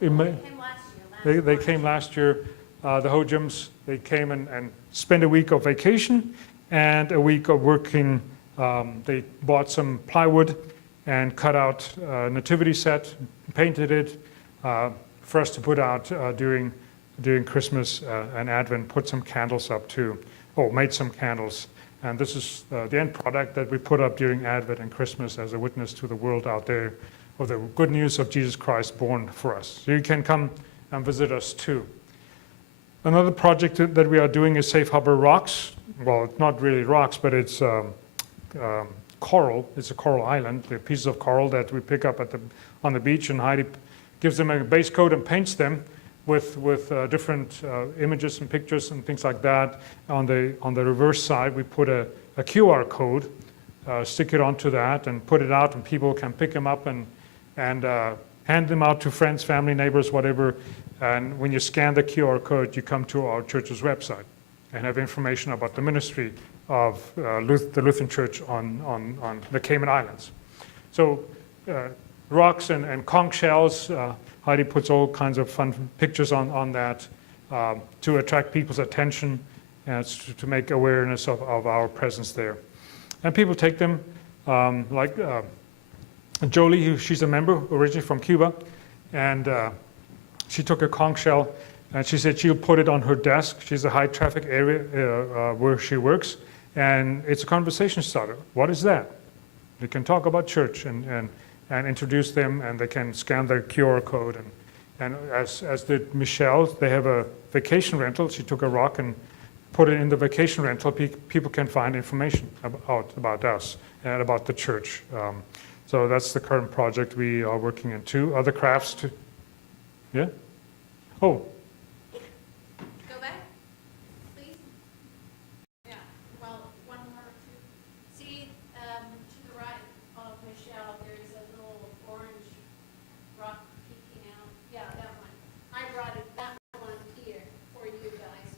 They came last year. The Hojims, they came and spent a week of vacation and a week of working. They bought some plywood and cut out a nativity set, painted it for us to put out during Christmas and Advent, put some candles up too, made some candles. And this is the end product that we put up during Advent and Christmas as a witness to the world out there of the good news of Jesus Christ born for us. So you can come and visit us too. Another project that we are doing is Safe Harbor Rocks. Well, it's not really rocks, but it's coral. It's a coral island, the pieces of coral that we pick up on the beach, and Heidi gives them a base coat and paints them with different images and pictures and things like that. On the reverse side, we put a QR code, stick it onto that, and put it out, and people can pick them up and hand them out to friends, family, neighbors, whatever. And when you scan the QR code, you come to our church's website and have information about the ministry of the Lutheran Church on the Cayman Islands. So rocks and conch shells, Heidi puts all kinds of fun pictures on that to attract people's attention and to make awareness of our presence there. And people take them, like Jolie, she's a member originally from Cuba, and she took a conch shell and she said she'll put it on her desk. She's a high traffic area where she works, and it's a conversation starter. What is that? You can talk about church and introduce them, and they can scan the QR code. And as did Michelle, they have a vacation rental. She took a rock and put it in the vacation rental. People can find information about us and about the church. So that's the current project we are working in too. Other crafts too. Yeah? Oh. Go back, please. Yeah, well, one more or two. See, to the right of Michelle, there's a little orange rock peeking out. Yeah, that one. I brought that one here for you guys.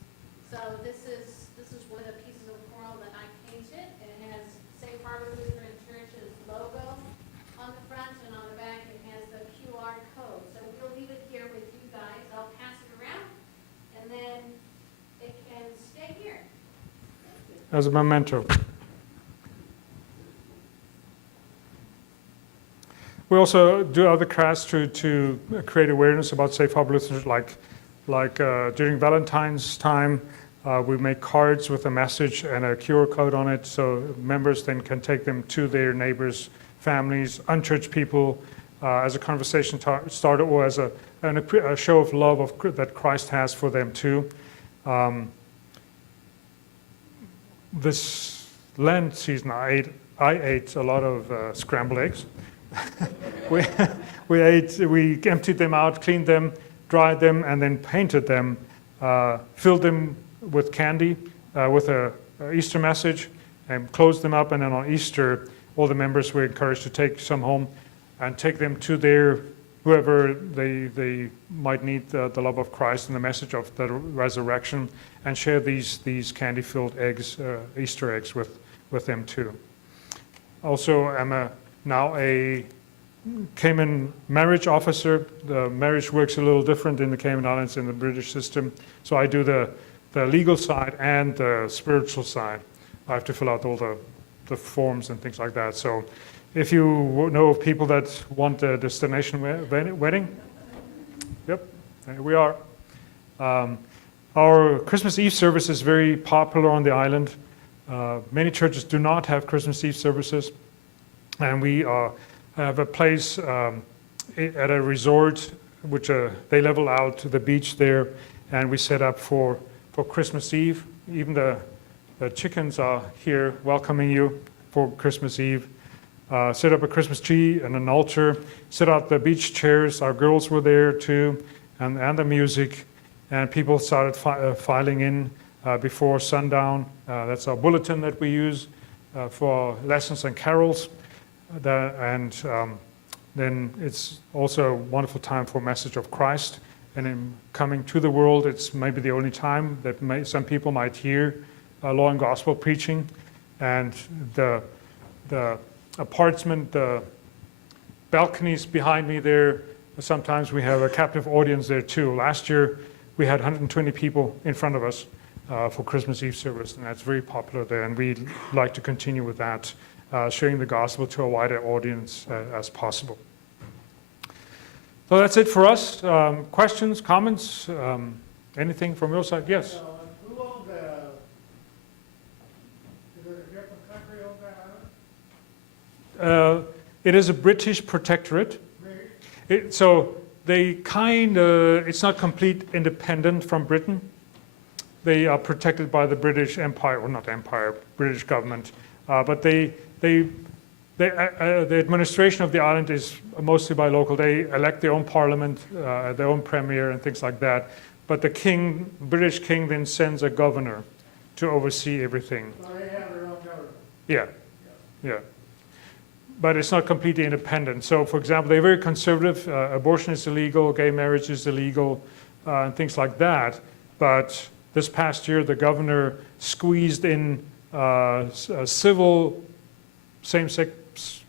So this is one of the pieces of coral that I painted. It has Safe Harbor Lutheran Church's logo on the front, and on the back it has the QR code. So we'll leave it here with you guys. I'll pass it around, and then it can stay here. As a memento. We also do other crafts to create awareness about Safe Harbor Lutheran, like during Valentine's time, we make cards with a message and a QR code on it, so members then can take them to their neighbors, families, unchurched people, as a conversation starter, or as a show of love that Christ has for them too. this Lent season, I ate a lot of scrambled eggs. we emptied them out, cleaned them, dried them, and then painted them, filled them with candy, with a Easter message, and closed them up. And then on Easter, all the members were encouraged to take some home and take them to whoever they might need the love of Christ and the message of the resurrection, and share these candy-filled eggs, Easter eggs, with them too. Also, I'm now a Cayman marriage officer. The marriage works a little different in the Cayman Islands in the British system. So I do the legal side and the spiritual side. I have to fill out all the forms and things like that. So if you know of people that want a destination wedding, yep, there we are. Our Christmas Eve service is very popular on the island. Many churches do not have Christmas Eve services, and we have a place at a resort which they level out to the beach there, and we set up for Christmas Eve. Even the chickens are here welcoming you for Christmas Eve. Set up a Christmas tree and an altar, set out the beach chairs. Our girls were there too, and the music, and people started filing in before sundown. That's our bulletin that we use for lessons and carols. Then it's also a wonderful time for message of Christ. And in coming to the world, it's maybe the only time that some people might hear law and gospel preaching. And the apartment, the balconies behind me there, sometimes we have a captive audience there too. Last year, we had 120 people in front of us for Christmas Eve service, and that's very popular there. And we'd like to continue with that, sharing the gospel to a wider audience as possible. So that's it for us. Questions, comments, anything from your side? Yes? Who owns that? Is it a different country owns that island? It is a British protectorate. So they it's not complete independent from Britain. They are protected by the British Empire, or not Empire, British government. But the administration of the island is mostly by local. They elect their own parliament, their own premier, and things like that. But the British king, then sends a governor to oversee everything. So they have their own government? Yeah. But it's not completely independent. So, for example, they're very conservative. Abortion is illegal, gay marriage is illegal, and things like that. But this past year, the governor squeezed in civil same-sex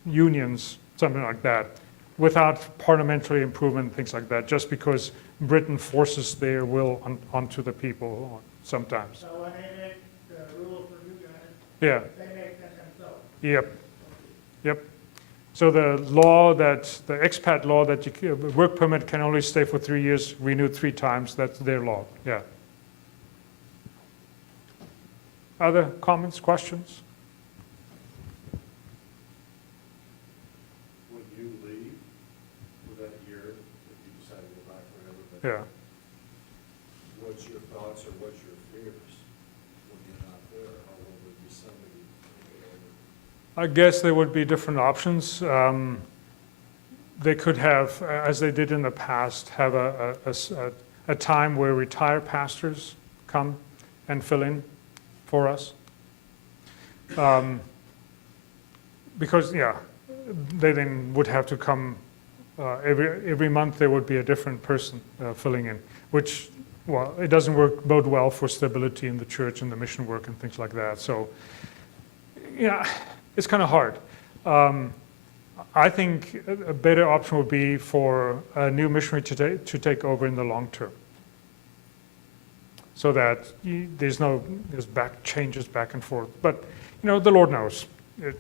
unions, something like that, without parliamentary improvement and things like that, just because Britain forces their will onto the people sometimes. So when they make the rules for you guys, Yeah. they make that themselves? Yep. So the expat law that work permit can only stay for 3 years, renewed 3 times, that's their law, yeah. Other comments, questions? When you leave for that year, if you decide to go back forever, but Yeah. what's your thoughts or what's your fears when you're not there? How long would be somebody? I guess there would be different options. They could have, as they did in the past, have a time where retired pastors come and fill in for us. Because, they then would have to come every month. There would be a different person filling in, which, well, it doesn't bode well for stability in the church and the mission work and things like that. So, it's kind of hard. I think a better option would be for a new missionary to take over in the long term, so that there's changes back and forth. But the Lord knows.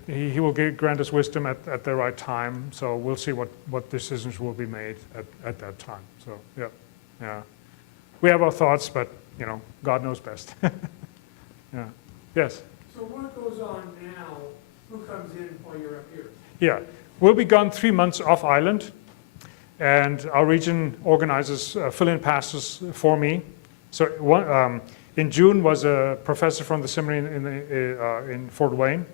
He will grant us wisdom at the right time. So we'll see what decisions will be made at that time. So yeah, we have our thoughts, but God knows best. Yeah. Yes. So what goes on now? Who comes in while you're up here? Yeah, we'll be gone 3 months off island, and our region organizes fill-in pastors for me. So In June was a professor from the seminary in Fort Wayne,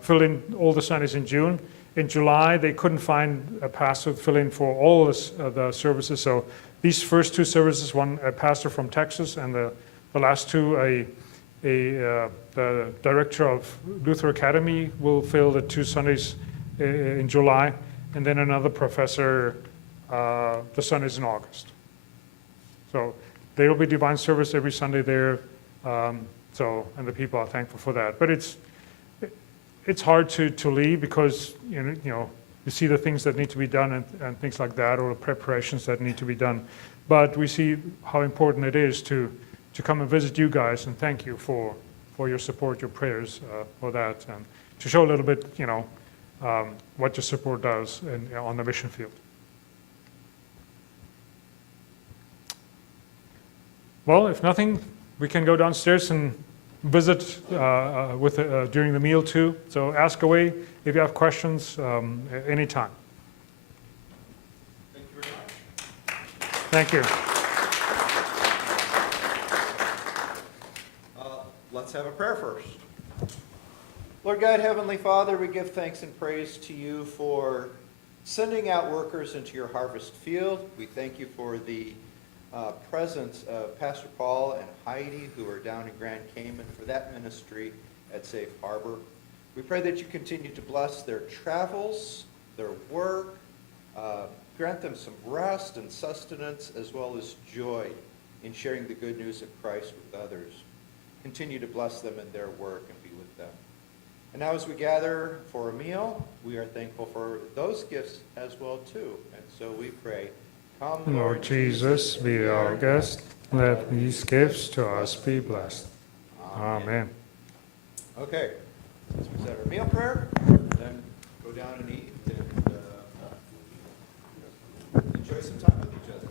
filled in all the Sundays in June. In July, they couldn't find a pastor to fill in for all the services. So these first 2 services, one a pastor from Texas, and the last 2, the director of Luther Academy will fill the 2 Sundays in July, and then another professor the Sundays in August. So there will be divine service every Sunday there. And the people are thankful for that. But it's hard to leave because you see the things that need to be done and things like that, or the preparations that need to be done. But we see how important it is to come and visit you guys, and thank you for your support, your prayers for that, and to show a little bit, what your support does on the mission field. Well, if nothing, we can go downstairs and visit during the meal too. So ask away if you have questions anytime. Thank you very much. Thank you. Let's have a prayer first. Lord God, Heavenly Father, we give thanks and praise to you for sending out workers into your harvest field. We thank you for the presence of Pastor Paul and Heidi, who are down in Grand Cayman, for that ministry at Safe Harbor. We pray that you continue to bless their travels, their work, grant them some rest and sustenance, as well as joy in sharing the good news of Christ with others. Continue to bless them in their work and be with them. And now as we gather for a meal, we are thankful for those gifts as well too. And so we pray, come Lord Jesus, be our guest. Let these gifts to us be blessed. Amen. Okay, as we said our meal prayer, then go down and eat and enjoy some time with each other.